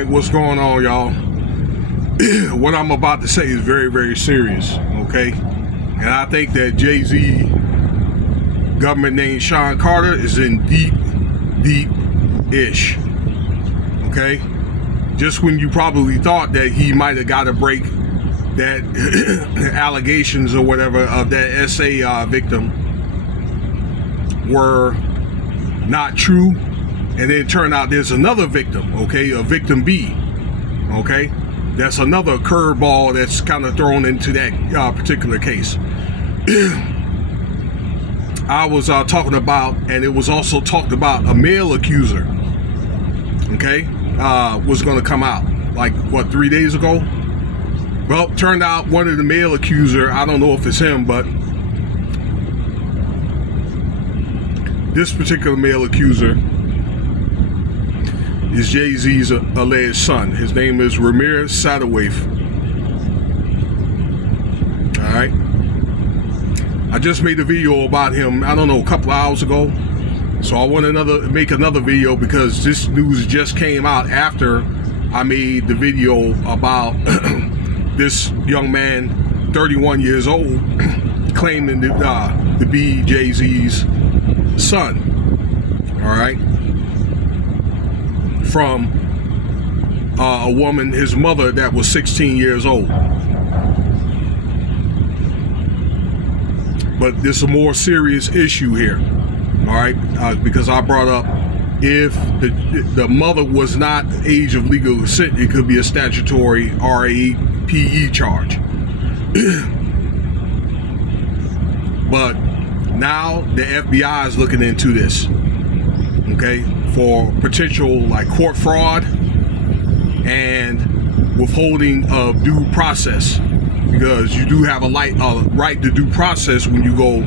right, what's going on, y'all? What I'm about to say is very, very serious, okay? And I think that JayZ, government named Sean Carter, is in deep-ish, okay? Just when you probably thought that he might have got a break, that allegations or whatever of that SA victim were not true, and then it turned out there's another victim, okay, a victim B, okay? That's another curveball that's kind of thrown into that particular case. I was talking about, and it was also talked about, a male accuser, okay, was going to come out, like, what, 3 days ago? Well, turned out one of the male accuser, I don't know if it's him, but this particular male accuser is JayZ's alleged son. His name is Ramirez Satterwaif. All right. I just made a video about him, I don't know, a couple hours ago. So I want to make another video because this news just came out after I made the video about this young man, 31 years old, claiming to be JayZ's son. All right. From a woman, his mother, that was 16 years old. But there's a more serious issue here, all right, because I brought up, if the mother was not age of legal consent, it could be a statutory RAPE charge. But now the FBI is looking into this, okay, for potential like court fraud and withholding of due process, because you do have a right to due process when you go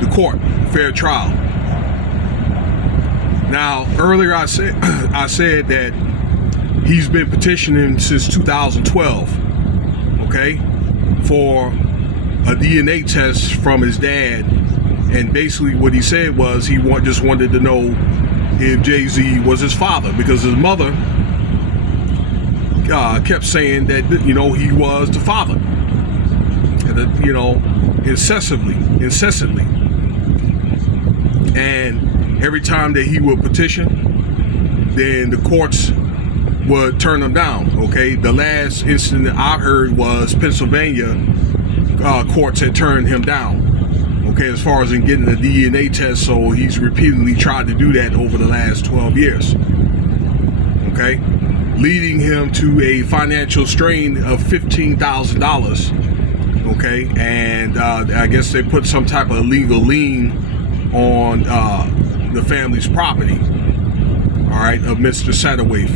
to court, fair trial. Now, earlier I said that he's been petitioning since 2012, okay, for a DNA test from his dad. And basically what he said was he just wanted to know if JayZ was his father, because his mother kept saying that, you know, he was the father, and you know, incessantly. And every time that he would petition, then the courts would turn him down, okay? The last incident I heard was Pennsylvania courts had turned him down, okay, as far as in getting a DNA test. So he's repeatedly tried to do that over the last 12 years, okay, leading him to a financial strain of $15,000, okay, and I guess they put some type of legal lien on the family's property, all right, of Mr. Satterwaif.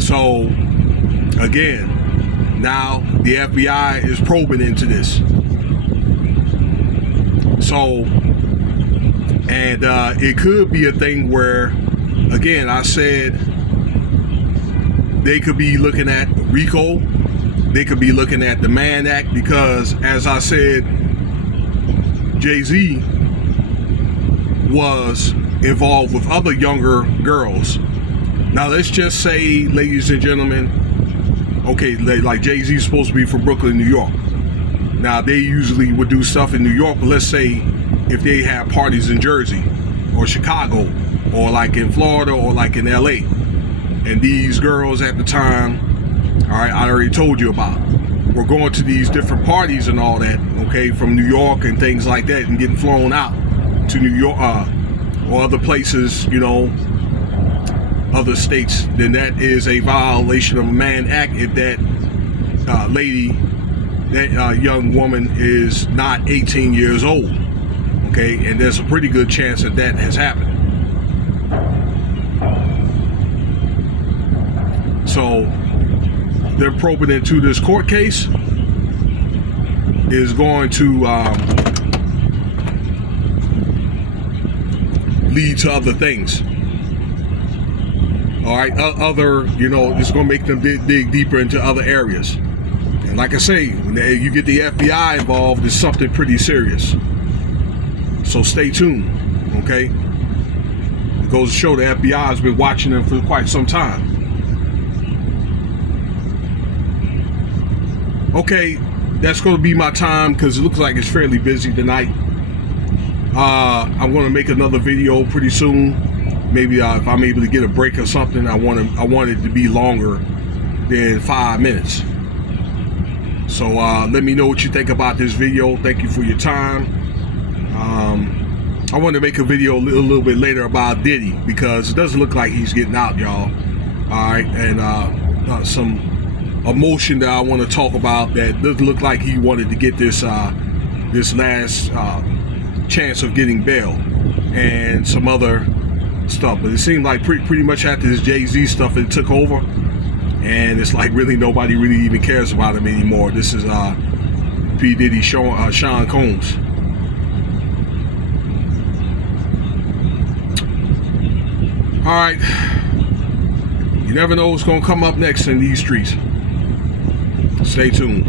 So again, now the FBI is probing into this. So, and it could be a thing where, again, I said they could be looking at RICO, they could be looking at the Mann Act, because as I said, JayZ was involved with other younger girls. Now let's just say, ladies and gentlemen, okay, like JayZ is supposed to be from Brooklyn, New York. Now they usually would do stuff in New York, but let's say if they have parties in Jersey or Chicago or like in Florida or like in LA, and these girls at the time, all right, I already told you about, we're going to these different parties and all that, okay, from New York and things like that, and getting flown out to New York or other places, you know, other states, then that is a violation of a Mann Act if that lady, that young woman is not 18 years old, okay, and there's a pretty good chance that that has happened. So they're probing into this court case, is going to lead to other things. All right, other, you know, it's going to make them dig deeper into other areas. And like I say, when you get the FBI involved, it's something pretty serious. So stay tuned, okay? goes to show the FBI has been watching them for quite some time. Okay, that's going to be my time because it looks like it's fairly busy tonight. I'm going to make another video pretty soon. Maybe if I'm able to get a break or something, I want it to be longer than 5 minutes. So let me know what you think about this video. Thank you for your time. I want to make a video a little bit later about Diddy because it doesn't look like he's getting out, y'all. All right, and some emotion that I want to talk about that doesn't look like he wanted to get this last chance of getting bail and some other stuff. But it seemed like pretty much after this JayZ stuff, it took over, and it's like really nobody really even cares about him anymore. This is P. Diddy, Sean Combs. All right, you never know what's gonna come up next in these streets. Stay tuned.